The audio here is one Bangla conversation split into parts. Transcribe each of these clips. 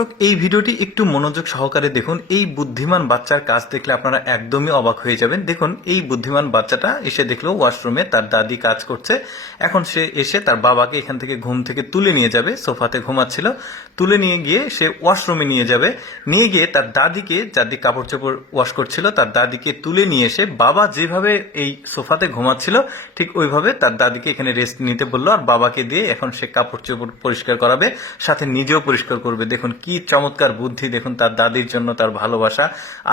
দর্শক, এই ভিডিওটি একটু মনোযোগ সহকারে দেখুন। এই বুদ্ধিমান বাচ্চার কাজ দেখলে আপনারা একদমই অবাক হয়ে যাবেন। দেখুন, এই বুদ্ধিমান বাচ্চাটা এসে দেখলো ওয়াশরুমে তার দাদি কাজ করছে। এখন সে এসে তার বাবাকে এখান থেকে ঘুম থেকে তুলে নিয়ে যাবে। সোফাতে ঘুমাচ্ছিল, তুলে নিয়ে গিয়ে সে ওয়াশরুমে নিয়ে যাবে। নিয়ে গিয়ে তার দাদিকে, দাদি কাপড় চোপড় ওয়াশ করছিল, তার দাদিকে তুলে নিয়ে এসে বাবা যেভাবে এই সোফাতে ঘুমাচ্ছিল ঠিক ওইভাবে তার দাদিকে এখানে রেস্ট নিতে বললো। আর বাবাকে দিয়ে এখন সে কাপড় চোপড় পরিষ্কার করাবে, সাথে নিজেও পরিষ্কার করবে। দেখুন কি চমৎকার বুদ্ধি, দেখুন তার দাদির জন্য তার ভালোবাসা।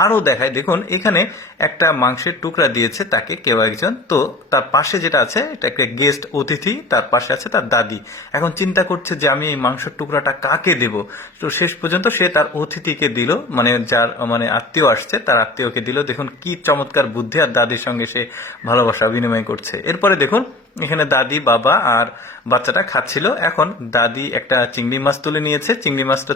আরও দেখায়, দেখুন এখানে একটা মাংসের টুকরা দিয়েছে তাকে কেউ একজন, তো তার পাশে যেটা আছে এটা একটা গেস্ট অতিথি, তার পাশে আছে তার দাদি। এখন চিন্তা করছে যে আমি এই মাংসের টুকরাটা কাকে দেব। তো শেষ পর্যন্ত সে তার অতিথিকে দিল, মানে যার মানে আত্মীয় আসছে তার আত্মীয়কে দিল। দেখুন কি চমৎকার বুদ্ধি, আর দাদির সঙ্গে সে ভালোবাসা বিনিময় করছে। এরপরে দেখুন এখানে দাদি, বাবা আর বাচ্চাটা খাচ্ছিল। এখন দাদি একটা চিংড়ি মাছ তুলে নিয়েছে, চিংড়ি মাছটা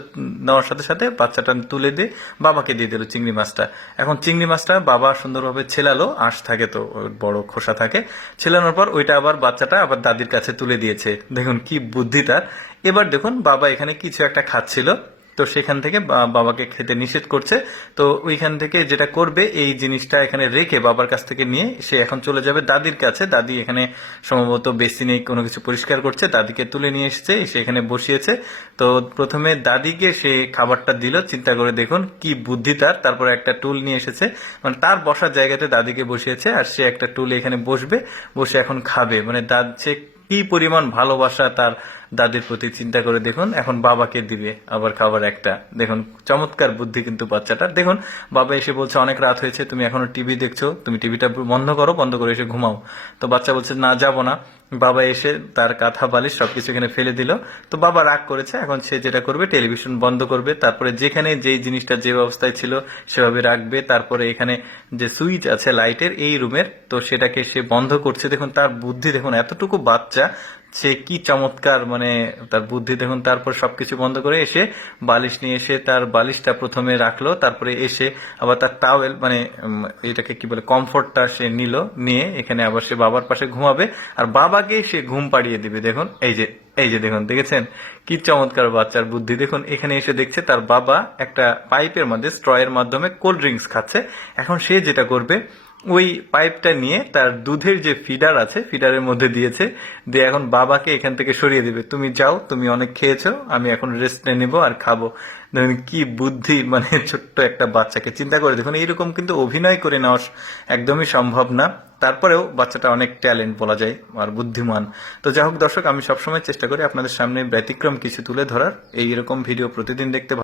নেওয়ার সাথে সাথে বাচ্চাটা তুলে দিয়ে বাবাকে দিয়ে দিল চিংড়ি মাছটা। এখন চিংড়ি মাছটা বাবা সুন্দরভাবে ছেলালো, আঁশ থাকে তো বড় খোসা থাকে, ছেলানোর পর ওইটা আবার বাচ্চাটা আবার দাদির কাছে তুলে দিয়েছে। দেখুন কি বুদ্ধি তার। এবার দেখুন বাবা এখানে কিছু একটা খাচ্ছিল, তো সেখান থেকে বাবাকে খেতে নিষেধ করছে। তো ওইখান থেকে যেটা করবে, এই জিনিসটা এখানে রেখে বাবার কাছ থেকে নিয়ে সে এখন চলে যাবে দাদির কাছে। দাদি এখানে সম্ভবত বেসিনে কোনো কিছু পরিষ্কার করছে, দাদিকে তুলে নিয়ে এসেছে, সে এখানে বসিয়েছে। তো প্রথমে দাদিকে সে খাবারটা দিল, চিন্তা করে দেখুন কি বুদ্ধি তার। তারপরে একটা টুল নিয়ে এসেছে, মানে তার বসার জায়গাতে দাদিকে বসিয়েছে, আর সে একটা টুলে এখানে বসবে, বসে এখন খাবে। মানে সে কি পরিমাণ ভালোবাসা তার দাদির প্রতি, চিন্তা করে দেখুন। এখন বাবাকে দিবে আবার খাবার একটা। দেখুন চমৎকার বুদ্ধি কিন্তু বাচ্চাটার। দেখুন বাবা এসে বলছে অনেক রাত হয়েছে, তুমি এখনো টিভি দেখছো, তুমি টিভিটা বন্ধ করো, বন্ধ করে এসে ঘুমাও। তো বাচ্চা বলছে না, যাবো না। বাবা এসে তার কাঁথা বালিশ সবকিছু এখানে ফেলে দিল। তো বাবা রাগ করেছে, এখন সে যেটা করবে টেলিভিশন বন্ধ করবে, তারপরে যেখানে যেই জিনিসটা যে অবস্থায় ছিল সেভাবে রাখবে। তারপরে এখানে যে সুইচ আছে লাইটের এই রুমের, তো সেটাকে সে বন্ধ করছে। দেখুন তার বুদ্ধি, দেখুন এতটুকু বাচ্চা সে কি চমৎকার, মানে তার বুদ্ধি দেখুন। তারপর সবকিছু বন্ধ করে এসে বালিশ নিয়ে এসে তার বালিশটা প্রথমে রাখলো, তারপরে এসে আবার তার টাওয়েল, মানে এটাকে কি বলে, কমফোর্টটা সে নিল, নিয়ে এখানে আবার সে বাবার পাশে ঘুমাবে, আর বাবাকে সে ঘুম পাড়িয়ে দিবে। দেখুন এই যে দেখুন, দেখেছেন কি চমৎকার বাচ্চার বুদ্ধি। দেখুন এখানে এসে দেখছে তার বাবা একটা পাইপের মধ্যে স্ট্রয়ের মাধ্যমে কোল্ড ড্রিঙ্কস খাচ্ছে। এখন সে যেটা করবে, ওই পাইপটা নিয়ে তার দুধের যে ফিডার আছে ফিডারের মধ্যে দিয়েছে, দিয়ে এখন বাবাকে এখান থেকে সরিয়ে দিবে। তুমি যাও, তুমি অনেক খেয়েছো, আমি এখন রেস্ট নিয়ে নিবো আর খাবো। দেখুন কি বুদ্ধি, মানে ছোট্ট একটা বাচ্চাকে চিন্তা করে দেখুন। এইরকম কিন্তু অভিনয় করে নেওয়া একদমই সম্ভব না, তারপরেও বাচ্চাটা অনেক ট্যালেন্ট বলা যায় আর বুদ্ধিমান। তো যাই হোক দর্শক, আমি সবসময় চেষ্টা করি আপনাদের সামনে ব্যতিক্রম কিছু তুলে ধরার। এইরকম ভিডিও প্রতিদিন দেখতে